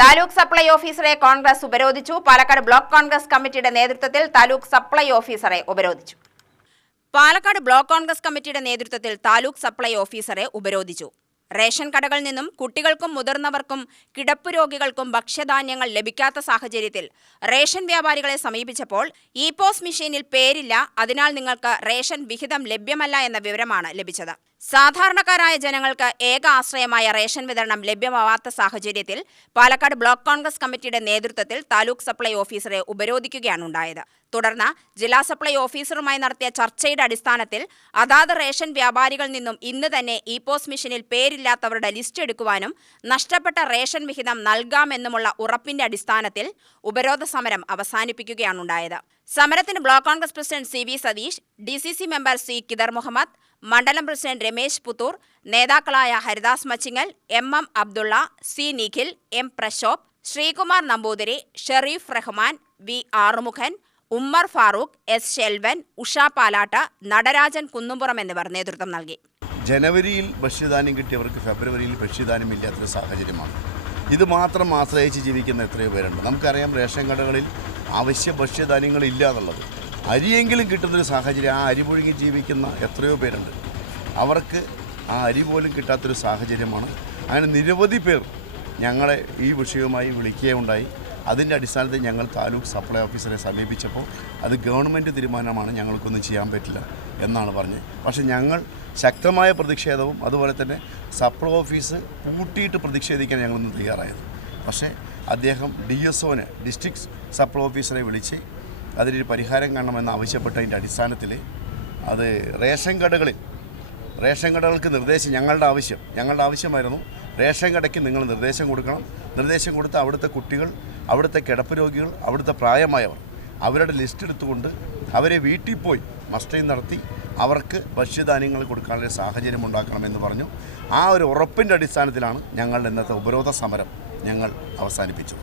Taluk supply ഓഫീസറെ കോൺഗ്രസ് ഉപരോധിച്ചു. Palakkad block Congress കമ്മിറ്റിയുടെ നേതൃത്വത്തിൽ താലൂക്ക് സപ്ലൈ ഓഫീസറെ ഉപരോധിച്ചു. പാലക്കാട് ബ്ലോക്ക് കോൺഗ്രസ് കമ്മിറ്റിയുടെ നേതൃത്വത്തിൽ താലൂക്ക് സപ്ലൈ ഓഫീസറെ ഉപരോധിച്ചു. റേഷൻ കടകളിൽ നിന്നും കുട്ടികൾക്കും മുതിർന്നവർക്കും കിടപ്പ് രോഗികൾക്കും ഭക്ഷ്യധാന്യങ്ങൾ ലഭിക്കാത്ത സാഹചര്യത്തിൽ റേഷൻ വ്യാപാരികളെ സമീപിച്ചപ്പോൾ ഇ-പോസ് മെഷീനിൽ പേരില്ല, അതിനാൽ നിങ്ങൾക്ക് റേഷൻ വിഹിതം ലഭ്യമല്ല എന്ന വിവരമാണ് ലഭിച്ചത്. സാധാരണക്കാരായ ജനങ്ങൾക്ക് ഏക ആശ്രയമായ റേഷൻ വിതരണം ലഭ്യമാവാത്ത സാഹചര്യത്തിൽ പാലക്കാട് ബ്ലോക്ക് കോൺഗ്രസ് കമ്മിറ്റിയുടെ നേതൃത്വത്തിൽ താലൂക്ക് സപ്ലൈ ഓഫീസറെ ഉപരോധിക്കുകയാണ് ഉണ്ടായത്. തുടർന്ന് ജില്ലാ സപ്ലൈ ഓഫീസറുമായി നടത്തിയ ചർച്ചയുടെ അടിസ്ഥാനത്തിൽ അതാത് റേഷൻ വ്യാപാരികളിൽ നിന്നും ഇന്ന് തന്നെ ഇ-പോസ് മെഷീനിൽ പേരില്ലാത്തവരുടെ ലിസ്റ്റ് എടുക്കുവാനും നഷ്ടപ്പെട്ട റേഷൻ വിഹിതം നൽകാമെന്നുമുള്ള ഉറപ്പിന്റെ അടിസ്ഥാനത്തിൽ ഉപരോധ സമരം അവസാനിപ്പിക്കുകയാണുണ്ടായത്. സമരത്തിന് block Congress president C V Satheesh, DCC member C Kidar Muhammad, മണ്ഡലം പ്രസിഡന്റ് രമേശ് പുത്തൂർ, നേതാക്കളായ Haridas Machingal, MM Abdulla, C Nikhil, M Prashobh, Sreekumar Namboothiri, Sharif Rahman, V Arumughan, Ummer Farooq, S Shelvan, Usha Palatt, Natarajan Kunnumpuram എന്നിവർ നേതൃത്വം നൽകി. ജനുവരിയിൽ ഭക്ഷ്യധാന്യം കിട്ടിയവർക്ക് ഫെബ്രുവരിയിൽ ഭക്ഷ്യധാന്യം ഇല്ലാത്തൊരു സാഹചര്യമാണ്. ഇത് മാത്രം ആശ്രയിച്ച് ജീവിക്കുന്ന എത്രയോ പേരുണ്ട്. നമുക്കറിയാം, റേഷൻ കടകളിൽ അവശ്യ ഭക്ഷ്യധാന്യങ്ങൾ ഇല്ല എന്നുള്ളത്. അരിയെങ്കിലും കിട്ടുന്നൊരു സാഹചര്യം, ആ അരി പുഴുങ്ങി ജീവിക്കുന്ന എത്രയോ പേരുണ്ട്. അവർക്ക് ആ അരി പോലും കിട്ടാത്തൊരു സാഹചര്യമാണ്. അങ്ങനെ നിരവധി പേർ ഞങ്ങളെ ഈ വിഷയവുമായി വിളിക്കുകയുണ്ടായി. അതിൻ്റെ അടിസ്ഥാനത്തിൽ ഞങ്ങൾ താലൂക്ക് സപ്ലൈ ഓഫീസറെ സമീപിച്ചപ്പോൾ അത് ഗവൺമെൻറ് തീരുമാനമാണ്, ഞങ്ങൾക്കൊന്നും ചെയ്യാൻ പറ്റില്ല എന്നാണ് പറഞ്ഞത്. പക്ഷേ ഞങ്ങൾ ശക്തമായ പ്രതിഷേധവും അതുപോലെ തന്നെ സപ്ലൈ ഓഫീസ് പൂട്ടിയിട്ട് പ്രതിഷേധിക്കാൻ ഞങ്ങളൊന്നും തയ്യാറായത്. പക്ഷേ അദ്ദേഹം DSOനെ, ഡിസ്ട്രിക്ട് സപ്ലൈ ഓഫീസറെ വിളിച്ച് അതിനൊരു പരിഹാരം കാണണമെന്ന് ആവശ്യപ്പെട്ടതിൻ്റെ അടിസ്ഥാനത്തിൽ അത് റേഷൻ കടകൾക്ക് ഞങ്ങളുടെ ആവശ്യമായിരുന്നു. റേഷൻ കടയ്ക്ക് നിങ്ങൾ നിർദ്ദേശം കൊടുക്കണം. നിർദ്ദേശം കൊടുത്ത് അവിടുത്തെ കുട്ടികൾ, അവിടുത്തെ കിടപ്പ് രോഗികൾ, അവിടുത്തെ പ്രായമായവർ, അവരുടെ ലിസ്റ്റ് എടുത്തുകൊണ്ട് അവരെ വീട്ടിൽ പോയി മസ്റ്ററിംഗ് നടത്തി അവർക്ക് ഭക്ഷ്യധാന്യങ്ങൾ കൊടുക്കാനുള്ള സാഹചര്യം ഉണ്ടാക്കണമെന്ന് പറഞ്ഞു. ആ ഒരു ഉറപ്പിൻ്റെ അടിസ്ഥാനത്തിലാണ് ഞങ്ങൾ ഇന്നത്തെ ഉപരോധ സമരം ഞങ്ങൾ അവസാനിപ്പിച്ചത്.